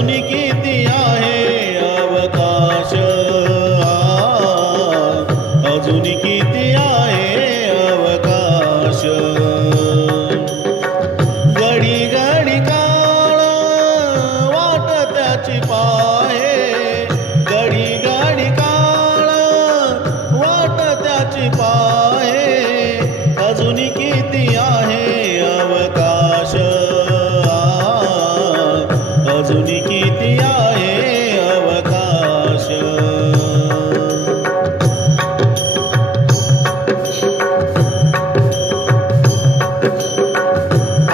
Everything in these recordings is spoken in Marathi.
अजून किती आहे अवकाश, अजून किती आहे अवकाश. घडी घडी काळ वाट त्याची पाहे, घडी घडी काळ वाट त्याची पाहे. अजून किती आहे अवकाश, अजून किती आहे अवकाश.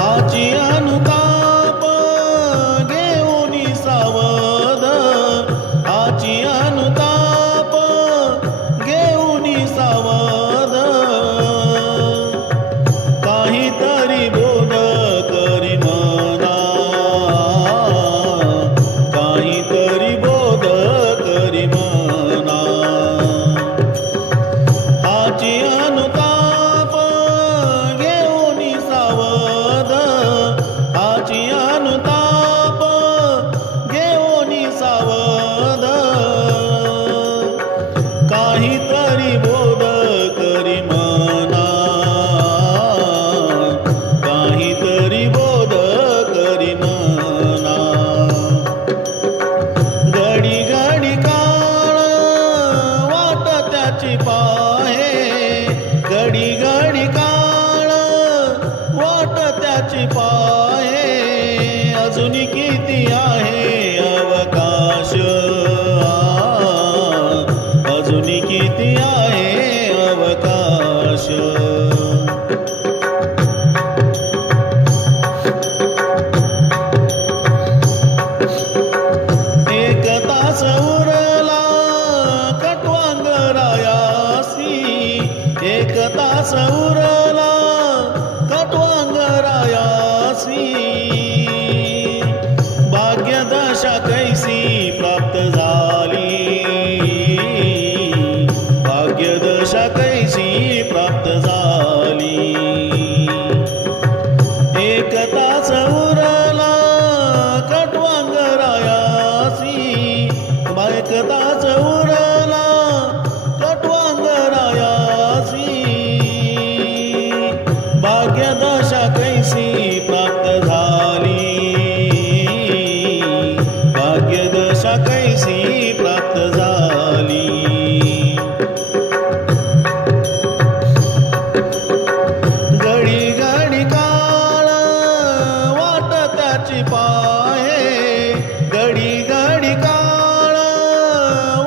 आची अनुताप घेऊन सावध, आची अनुताप घेऊन सावध. काहीतरी बोध करी मना, काहीतरी बोध करी मना. आची अनुताप घेऊन सावध, आची अनुताप घेऊन सावध. काहीतरी बोध करी मना, काहीतरी बोध करी मना. घडी घडी काळ वाट त्याची पाहे, घडी घडी काळ वाट त्याची पाहे. अजून किती आहे अवकाश, अजून किती आहे अवकाश. एक तास उरला कटवांगरायासी, एक तास उरला कटवांगरायासी. भाग्यदशा कैसी प्राप्त झाली, भाग्यदशा कैसी प्राप्त झाली. एक तास उरला कटवांगरायासी, एक तास उरला कटवांगरायासी. भाग्यदशा कैसी प्राप्त झाली, भाग्यदशा कैसी प्राप्त झाली. घडी घडी काळ वाट त्याची पाहे, घडी घडी काळ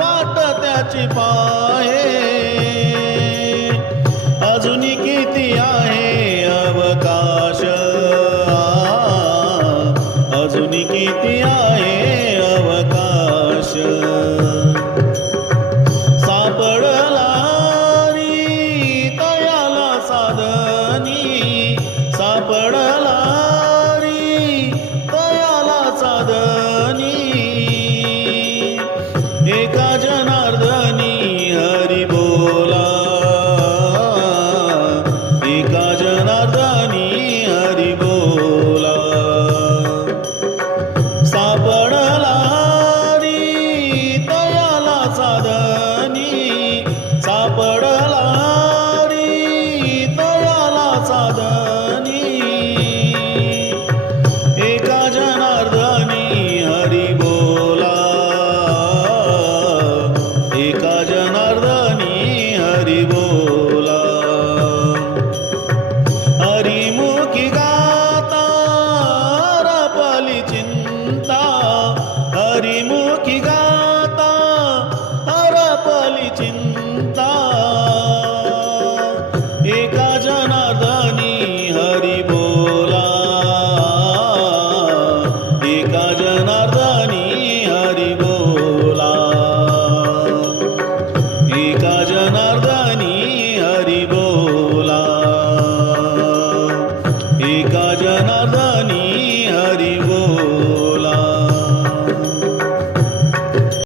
वाट त्याची पाहे. अजून किती आहे